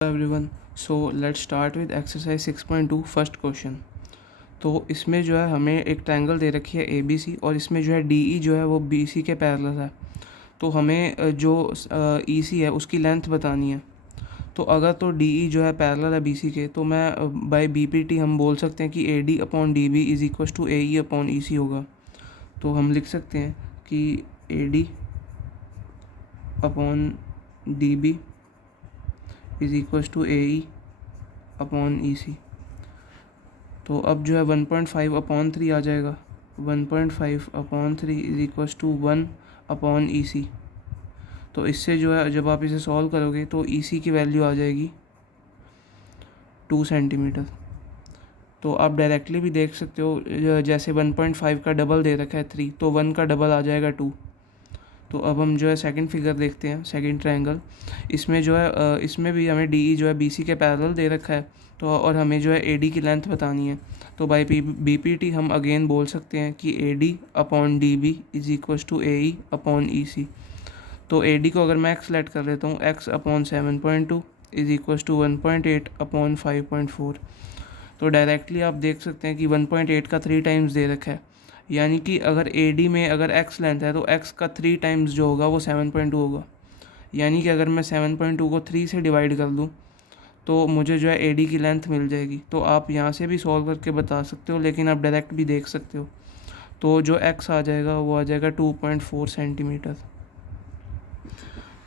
Everyone, so let's start with exercise 6.2 first question. तो इसमें जो है हमें एक ट्रायंगल दे रखी है ए बी सी, और इसमें जो है डी ई जो है वो बी सी के पैरेलल है। तो हमें जो ई सी है उसकी लेंथ बतानी है। तो अगर तो डी ई जो है पैरेलल है बी सी के, तो मैं बाय बी पी टी हम बोल सकते हैं कि A D upon D B is equal to A E upon E C होगा। तो हम लिख सकते हैं कि A D upon D B is equal to A E upon E C. तो अब जो है 1.5 अपॉन 3 आ जाएगा। 1.5 upon 3 is equal to 1 upon E C. तो इससे जो है जब आप इसे सॉल्व करोगे तो ई सी की वैल्यू आ जाएगी 2 सेंटीमीटर। तो आप डायरेक्टली भी देख सकते हो, जैसे 1.5 का डबल दे रखा है 3, तो 1 का डबल आ जाएगा 2। तो अब हम जो है सेकंड फिगर देखते हैं, सेकंड ट्रायंगल। इसमें जो है इसमें भी हमें डी ई जो है बी सी के पैरेलल दे रखा है। तो और हमें जो है ए डी की लेंथ बतानी है। तो बाई बी पी टी हम अगेन बोल सकते हैं कि A D upon D B is equal to A E upon E C. तो ए डी को अगर मैं एक्स लेट कर लेता हूँ, X upon 7.2 is equal to 1.8 upon 5.4। तो डायरेक्टली आप देख सकते हैं कि 1.8 का 3 टाइम्स दे रखा है। यानी कि अगर ए डी में अगर x लेंथ है तो x का 3 टाइम्स जो होगा वो 7.2 होगा। यानी कि अगर मैं 7.2 को 3 से डिवाइड कर दूँ तो मुझे जो है ए डी की लेंथ मिल जाएगी। तो आप यहाँ से भी सॉल्व करके बता सकते हो, लेकिन आप डायरेक्ट भी देख सकते हो। तो जो x आ जाएगा वो आ जाएगा 2.4 सेंटीमीटर।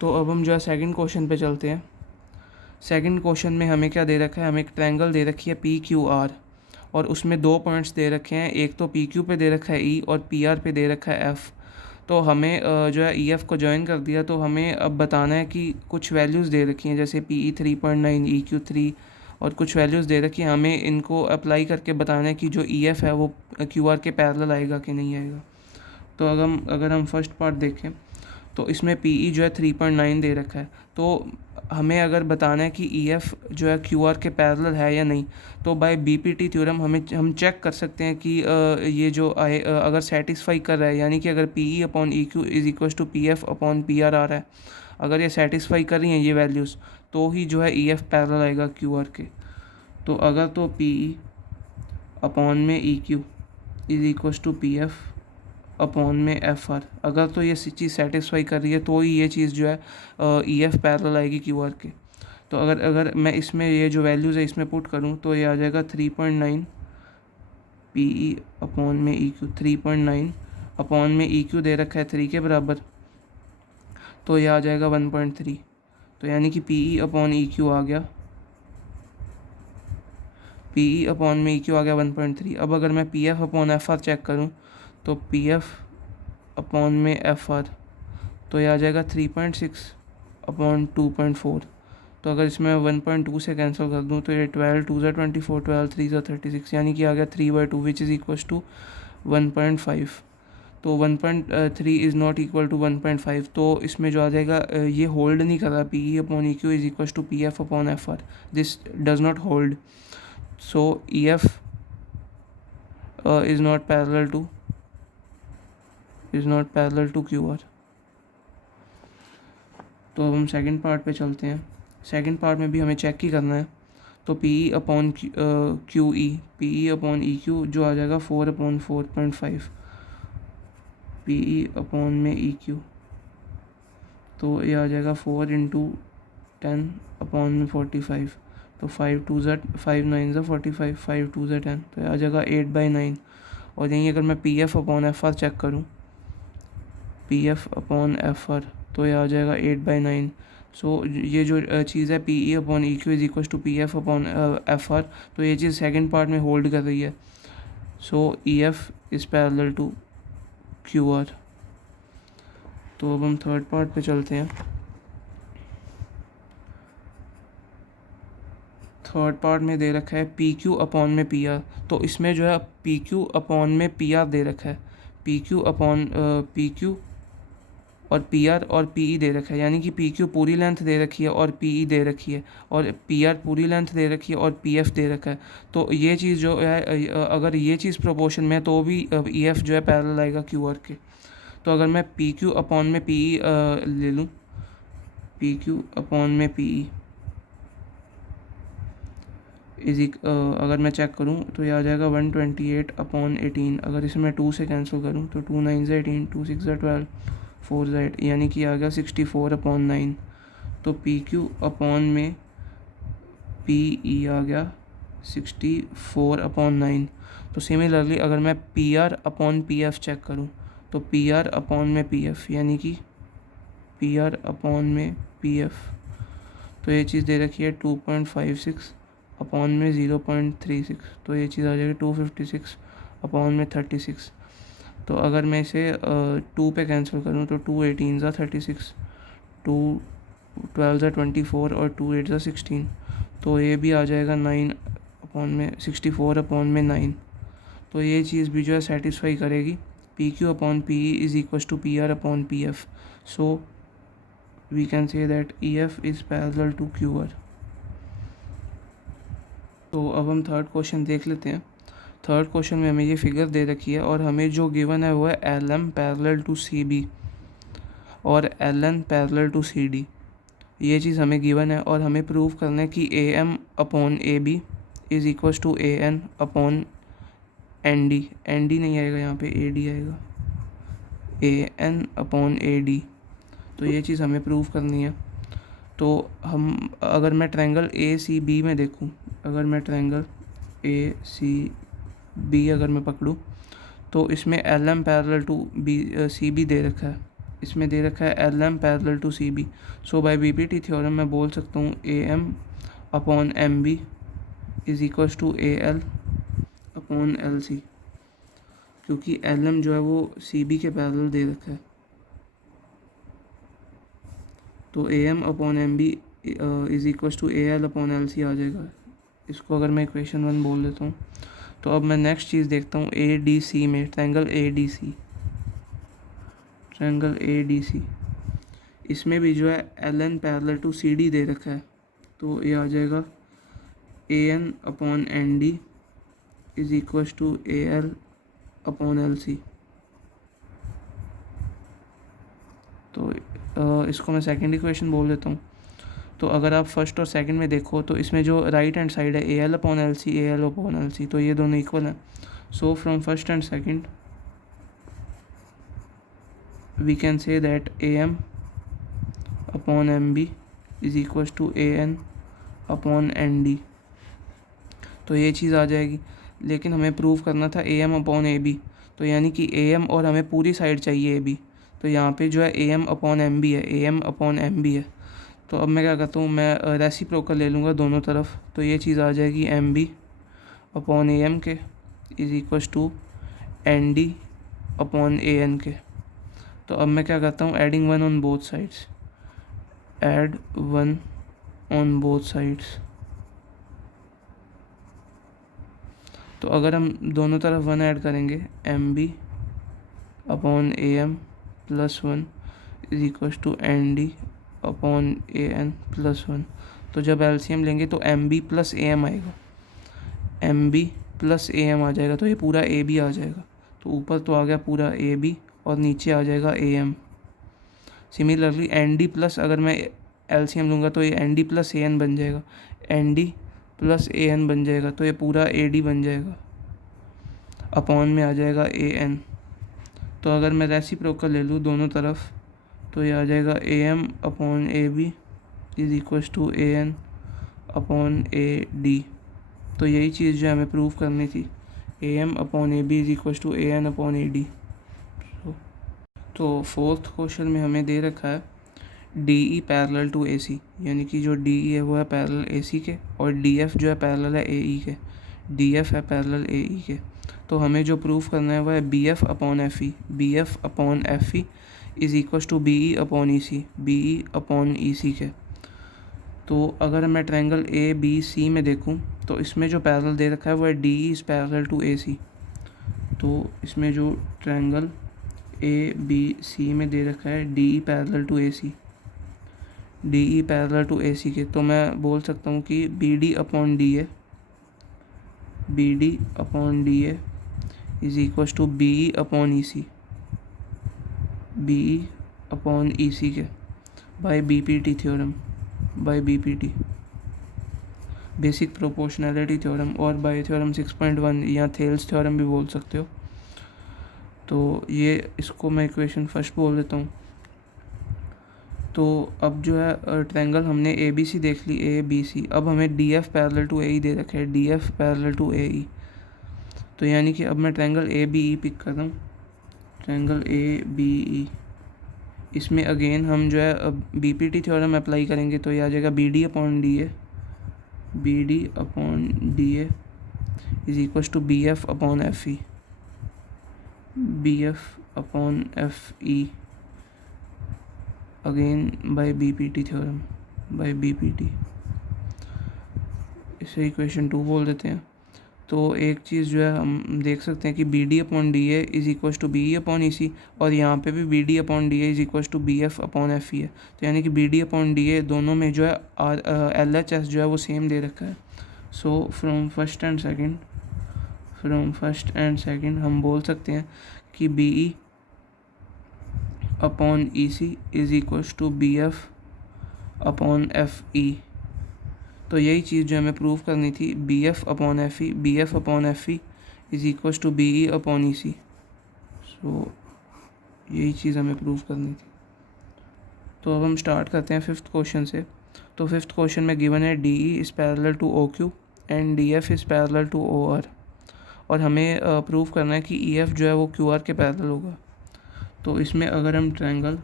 तो अब हम जो है सेकंड क्वेश्चन पे चलते हैं। सेकंड क्वेश्चन में हमें क्या दे रखा है, हमें एक ट्रायंगल दे रखी है पी क्यू आर, और उसमें 2 पॉइंट्स दे रखे हैं। एक तो पी क्यू पे दे रखा है ई, और पी आर पे दे रखा है एफ़। तो हमें जो है ई एफ़ को ज्वाइन कर दिया। तो हमें अब बताना है कि कुछ वैल्यूज़ दे रखी हैं, जैसे पी ई 3.9, ई क्यू 3, और कुछ वैल्यूज़ दे रखी हैं। हमें इनको अप्लाई करके बताना है कि जो ई एफ़ है वो क्यू आर के पैरेलल आएगा कि नहीं आएगा। तो अगर हम फर्स्ट पार्ट देखें तो इसमें पी ई जो है 3.9 दे रखा है। तो हमें अगर बताना है कि ई एफ़ जो है क्यू आर के पैरेलल है या नहीं, तो by B P T theorem हम चेक कर सकते हैं कि ये जो आए अगर सेटिस्फाई कर रहा है, यानी कि अगर P E upon E Q is equal to P F upon P R आ रहा है, अगर ये सेटिस्फाई कर रही हैं ये वैल्यूज़, तो ही जो है ई एफ़ पैरेलल आएगा क्यू आर के। तो अगर तो पी ई अपॉन में E Q is equal to P F upon में एफ आर, अगर तो ये चीज़ सेटिस्फाई कर रही है तो ही ये चीज़ जो है ई एफ पैरेलल आएगी क्यू आर के। तो अगर मैं इसमें ये जो वैल्यूज़ है इसमें पुट करूँ तो ये आ जाएगा 3.9 पी ई अपॉन में ई क्यू। 3.9 अपॉन में ई क्यू दे रखा है 3 के बराबर, तो ये आ जाएगा 1.3। तो यानी कि P E upon E Q आ गया, पी ई अपॉन में ई क्यू आ गया 1.3। अब अगर मैं P F upon F R check करूँ तो पी एफ अपॉन में एफ आर, तो ये आ जाएगा 3.6 अपॉन 2.4। तो अगर इसमें 1.2 से कैंसिल कर दूँ तो ये 12 2 ज़ा 24, 12 3 ज़ा 36, यानी कि आ गया 3/2 विच इज़ इक्वल टू 1.5। तो 1.3 इज़ नॉट इक्वल टू 1.5। तो इसमें जो आ जाएगा ये होल्ड नहीं कर रहा, P E upon E Q is equal to P F upon F R, this does not hold. So E F is not parallel to Q R. तो अब हम सेकंड पार्ट पे चलते हैं। सेकंड पार्ट में भी हमें चेक ही करना है। तो P E upon Q E, P E upon E Q जो आ जाएगा 4 अपॉन 4.5 पी ई अपॉन में ई क्यू, तो ये आ जाएगा 4 इंटू 10 अपॉन में 45। तो 5 2 ज़ा 5 9 ज़ा 45, 5 2 ज़ा 10, तो ये आ जाएगा 8/9। और यहीं अगर मैं P F upon F R check करूँ, P F upon F R, तो ये आ जाएगा 8/9। सो ये जो चीज़ है P E upon E Q is equal to P F upon F R, तो ये चीज़ सेकंड पार्ट में होल्ड कर रही है। So E F is parallel to Q R. तो अब हम थर्ड पार्ट पे चलते हैं। थर्ड पार्ट में दे रखा है पी क्यू अपॉन में पी आर। तो इसमें जो है पी क्यू अपॉन में पी आर दे रखा है, P Q upon P Q और पी आर और पी ई दे रखा है। यानी कि पी क्यू पूरी लेंथ दे रखी है और पी ई दे रखी है, और पी आर पूरी लेंथ दे रखी है और पी एफ दे रखा है। तो ये चीज़ जो है अगर ये चीज़ प्रोपोर्शन में है तो भी ई एफ जो है पैरेलल आएगा क्यू आर के। तो अगर मैं पी क्यू अपॉन में पी ई ले लूँ, पी क्यू अपॉन में पी ई, अगर मैं चेक करूँ तो ये आ जाएगा 128/18। अगर इसे मैं 2 से कैंसिल करूँ तो 2 9 18, 2 6 12, 4 8, यानी कि आ गया 64/9। तो पी क्यू अपॉन में पी ई आ गया 64/9। तो सिमिलरली अगर मैं P R upon P F check करूँ तो पी आर अपॉन में पी एफ, यानी कि पी आर अपॉन में पी एफ, तो ये चीज़ दे रखी है 2.56 अपॉन में 0.36, तो ये चीज़ आ जाएगी 256 अपॉन में 36। तो अगर मैं इसे 2 पे कैंसिल करूँ तो 2 18 ज़ा 36, 2 12 ज़ा 24 और 2 8 ज़ा 16, तो ये भी आ जाएगा 9 अपॉन में 64/9। तो ये चीज़ भी जो है सेटिस्फाई करेगी। P Q upon P E is equal to P R upon P F, so we can say that E F is parallel to Q R. तो अब हम थर्ड क्वेश्चन देख लेते हैं। थर्ड क्वेश्चन में हमें ये फिगर दे रखी है और हमें जो गिवन है वो है L M parallel to C B और L N parallel to C D. ये चीज़ हमें गिवन है और हमें प्रूव करना है कि A M upon A B is equal to A N upon N D. N D नहीं आएगा यहाँ पे, ए डी आएगा, A N upon A D. तो ये चीज़ हमें प्रूव करनी है। तो हम अगर मैं ट्रायंगल ए सी बी में देखूँ, अगर मैं ट्रायंगल ए सी बी अगर मैं पकड़ूँ तो इसमें L M parallel to B C B दे रखा है, इसमें दे रखा है L M parallel to C B. So by B P T theorem मैं बोल सकता हूँ A M upon M B is equal to A L upon L C, क्योंकि एल एम जो है वो सी बी के पैरेलल दे रखा है। तो A M upon M B is equal to A L upon L C आ जाएगा। इसको अगर मैं इक्वेशन 1 बोल देता हूँ। तो अब मैं नेक्स्ट चीज़ देखता हूँ ए डी सी में, triangle A D C, triangle A D C, इसमें भी जो है L N parallel to C D दे रखा है। तो ये आ जाएगा A N upon N D is equal to A L upon L C. तो इसको मैं सेकेंड इक्वेशन बोल देता हूँ। तो अगर आप फर्स्ट और सेकंड में देखो तो इसमें जो राइट हैंड साइड है A L upon L C, A L upon L C, तो ये दोनों इक्वल हैं। So from first and second we can say that A M upon M B is equal to A N upon N D. तो ये चीज़ आ जाएगी, लेकिन हमें प्रूव करना था A M upon A B, तो यानी कि ए एम और हमें पूरी साइड चाहिए ए बी। तो यहाँ पे जो है A M upon M B है, A M upon M B है। तो अब मैं क्या करता हूँ, मैं रेसिप्रोकल ले लूँगा दोनों तरफ। तो ये चीज़ आ जाएगी M B upon A M के is equal to N D upon A N के। तो अब मैं क्या करता हूँ, adding 1 on both sides, add 1 on both sides. तो अगर हम दोनों तरफ 1 ऐड करेंगे, M B upon A M plus 1 is equal to N D upon A N plus 1। तो जब एलसीएम लेंगे तो M B plus A M आएगा, M B plus A M आ जाएगा, तो ये पूरा ए बी आ जाएगा। तो ऊपर तो आ गया पूरा ए बी और नीचे आ जाएगा A M. Similarly N D plus, अगर मैं एलसीएम लूँगा तो ये N D plus A N बन जाएगा, N D plus A N बन जाएगा, तो ये पूरा ए डी बन जाएगा, अपॉन में आ जाएगा ए एन। तो अगर मैं रेसिप्रोकल ले लूँ दोनों तरफ तो ये आ जाएगा A M upon A B is equal to A N upon A D. तो यही चीज़ जो हमें प्रूव करनी थी, A M upon A B is equal to A N upon A D. तो फोर्थ क्वेश्चन में हमें दे रखा है D E parallel to A C, यानी कि जो डी ई है वो है पैरेलल ए सी के और डी एफ जो है पैरेलल है ए ई के, डी एफ है पैरेलल ए ई के। तो हमें जो प्रूफ करना है वो है B F upon F E, B F upon F E is equal to B E upon E C, B E upon E C के। तो अगर मैं ट्रायंगल ए बी सी में देखूं तो इसमें जो पैरेलल दे रखा है वो है D E is parallel to A C. तो इसमें जो ट्रायंगल ए बी सी में दे रखा है D E parallel to A C, D E parallel to A C के, तो मैं बोल सकता हूँ कि B D upon D A, B D upon D A is equal to B E upon E C, B E upon E C के, by B P T theorem, by B P T. Basic proportionality theorem और by theorem 6.1 या Thales theorem भी बोल सकते हो। तो ये इसको मैं इक्वेशन फर्स्ट बोल देता हूँ। तो अब जो है ट्रायंगल हमने ए बी सी देख ली, ए बी सी। अब हमें D F parallel to A E दे रखा है, D F parallel to A E. तो यानी कि अब मैं triangle A B E pick कर रहा हूँ, ट्रायंगल ए बी ई। इसमें अगेन हम जो है अब B P T theorem apply करेंगे, तो ये आ जाएगा B D upon D A, B D upon D A is equal to B F upon F E, B F upon F E again by B P T theorem, by B P T. इसे equation 2 बोल देते हैं। तो एक चीज़ जो है हम देख सकते हैं कि B D upon D A is equal to B E upon E C, और यहाँ पे भी B D upon D A is equal to B F upon F E है। तो यानी कि B D upon D A दोनों में जो है एल एच एस जो है वो सेम दे रखा है। So from first and second हम बोल सकते हैं कि B E upon E C is equal to B F upon F E. तो यही चीज़ जो हमें प्रूव करनी थी, B F upon F E, B F upon F E is equal to B E upon E C. So यही चीज़ हमें प्रूव करनी थी। तो अब हम स्टार्ट करते हैं फिफ्थ क्वेश्चन से। तो फिफ्थ क्वेश्चन में गिवन है D E is parallel to O Q and D F is parallel to O R, और हमें प्रूव करना है कि ई एफ जो है वो क्यू आर के पैरेलल होगा। तो इसमें अगर हम ट्रायंगल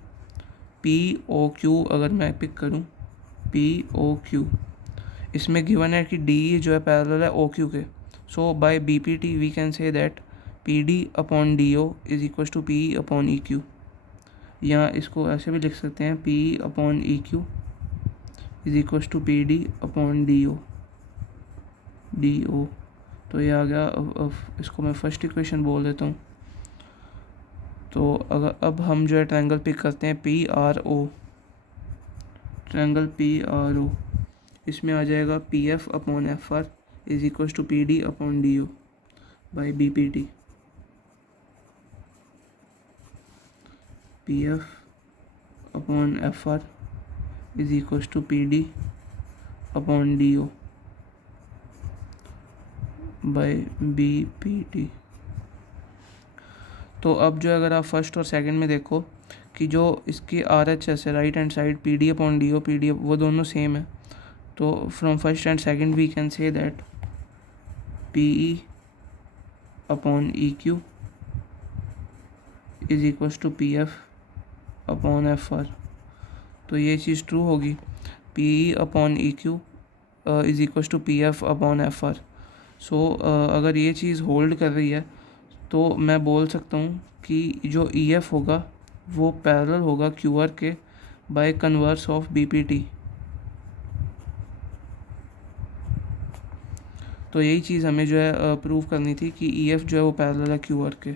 पी ओ क्यू अगर मैं पिक करूँ, पी ओ क्यू, इसमें गिवन है कि डी जो है पैरेलल है O Q K. So by B P T we can say that P D upon D O is equal to P E upon E Q, या इसको ऐसे भी लिख सकते हैं P E upon E Q is equal to P D upon D O, D O. तो ये आ गया। अब इसको मैं फर्स्ट इक्वेशन बोल देता हूँ। तो अगर अब हम जो है ट्रायंगल पिक करते हैं P R O, triangle P R O, इसमें आ जाएगा P F upon F R is equal to P D upon D O by B P T, P F upon F R is equal to P D upon D O by B P T. तो अब जो अगर आप first और second में देखो कि जो इसकी आर एच एस है right hand side, P D upon D O, P D वो दोनों सेम है। तो from first and second we can say that P E upon E Q is equal to P F upon F R. तो ये चीज़ true होगी, P E upon E Q is equal to P F upon F R. So अगर ये चीज़ hold कर रही है तो मैं बोल सकता हूँ कि जो ई एफ होगा वो पैरेलल होगा क्यू आर के by converse of B P T. तो यही चीज़ हमें जो है प्रूव करनी थी कि ई एफ जो है वो पैरेलल है क्यू आर के।